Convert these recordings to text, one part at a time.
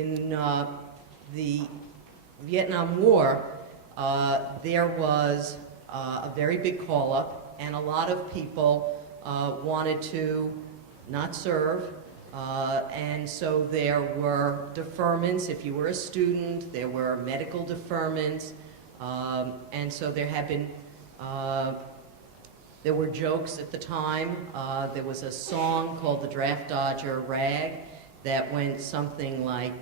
in the Vietnam War, there was a very big call-up, and a lot of people wanted to not serve, and so there were deferments. If you were a student, there were medical deferments, and so there had been, there were jokes at the time. There was a song called the Draft Dodger Rag that went something like,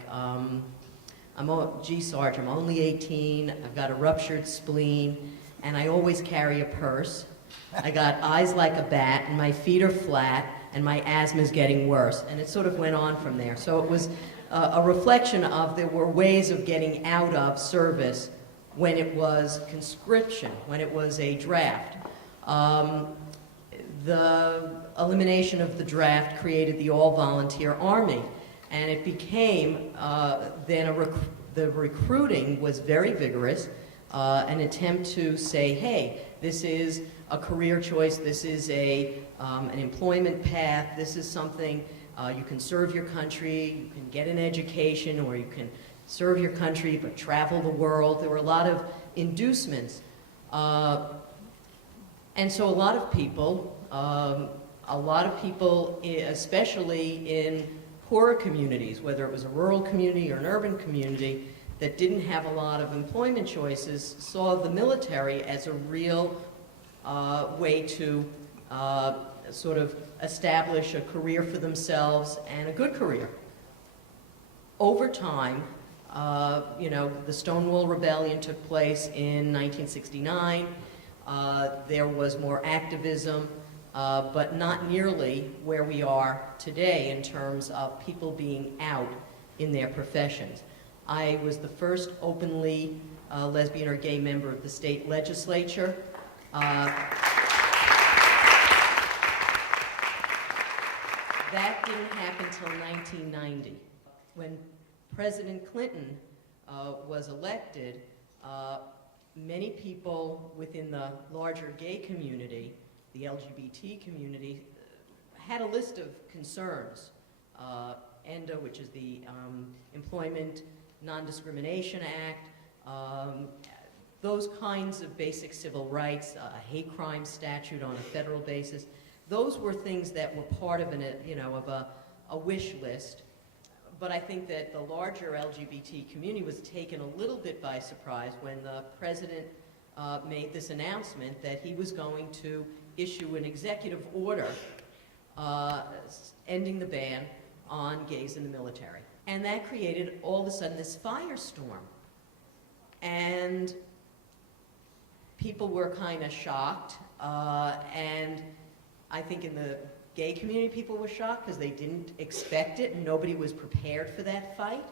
gee, Sarge, I'm only 18, I've got a ruptured spleen, and I always carry a purse. I got eyes like a bat, and my feet are flat, and my asthma's getting worse. And it sort of went on from there. So it was a reflection of there were ways of getting out of service when it was conscription, when it was a draft. The elimination of the draft created the all-volunteer army, and it became then the recruiting was very vigorous, an attempt to say, hey, this is a career choice, this is an employment path, this is something you can serve your country, you can get an education, or you can serve your country but travel the world. There were a lot of inducements. And so a lot of people, especially in poorer communities, whether it was a rural community or an urban community that didn't have a lot of employment choices, saw the military as a real way to sort of establish a career for themselves, and a good career. Over time, the Stonewall Rebellion took place in 1969. There was more activism, but not nearly where we are today in terms of people being out in their professions. I was the first openly lesbian or gay member of the state legislature. That didn't happen until 1990. When President Clinton was elected, many people within the larger gay community, the LGBT community, had a list of concerns. ENDA, which is the Employment Non-Discrimination Act, those kinds of basic civil rights, a hate crime statute on a federal basis, those were things that were part of a wish list. But I think that the larger LGBT community was taken a little bit by surprise when the president made this announcement that he was going to issue an executive order ending the ban on gays in the military. And that created all of a sudden this firestorm. And people were kind of shocked, and I think in the gay community people were shocked because they didn't expect it, and nobody was prepared for that fight.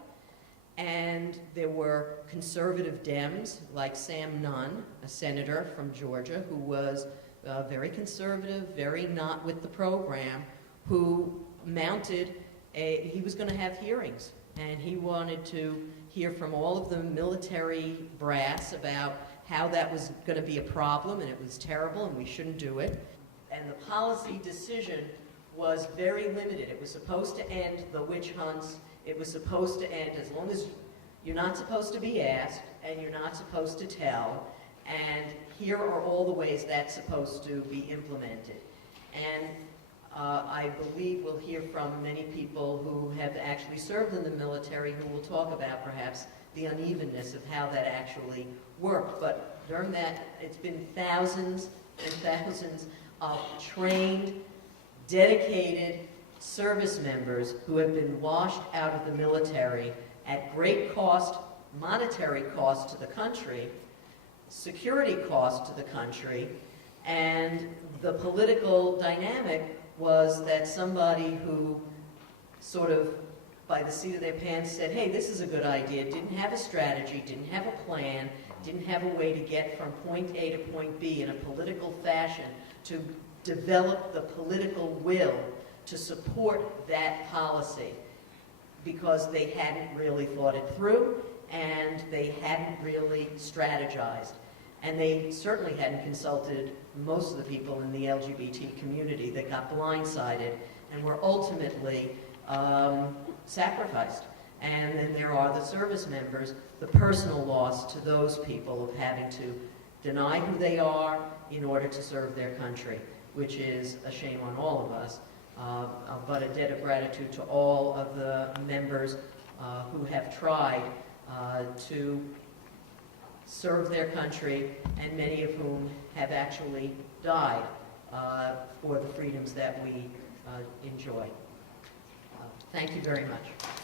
And there were conservative Dems like Sam Nunn, a senator from Georgia, who was very conservative, very not with the program, who mounted he was going to have hearings, and he wanted to hear from all of the military brass about how that was going to be a problem, and it was terrible, and we shouldn't do it. And the policy decision was very limited. It was supposed to end the witch hunts. It was supposed to end as long as you're not supposed to be asked, and you're not supposed to tell, and here are all the ways that's supposed to be implemented. And I believe we'll hear from many people who have actually served in the military who will talk about perhaps the unevenness of how that actually worked. But during that, it's been thousands and thousands of trained, dedicated service members who have been washed out of the military at great cost, monetary cost to the country, security cost to the country, and the political dynamic was that somebody who sort of by the seat of their pants said, hey, this is a good idea, didn't have a strategy, didn't have a plan, didn't have a way to get from point A to point B in a political fashion to develop the political will to support that policy, because they hadn't really thought it through and they hadn't really strategized. And they certainly hadn't consulted most of the people in the LGBT community that got blindsided and were ultimately sacrificed. And then there are the service members, the personal loss to those people of having to deny who they are in order to serve their country, which is a shame on all of us, but a debt of gratitude to all of the members who have tried to serve their country, and many of whom have actually died for the freedoms that we enjoy. Thank you very much.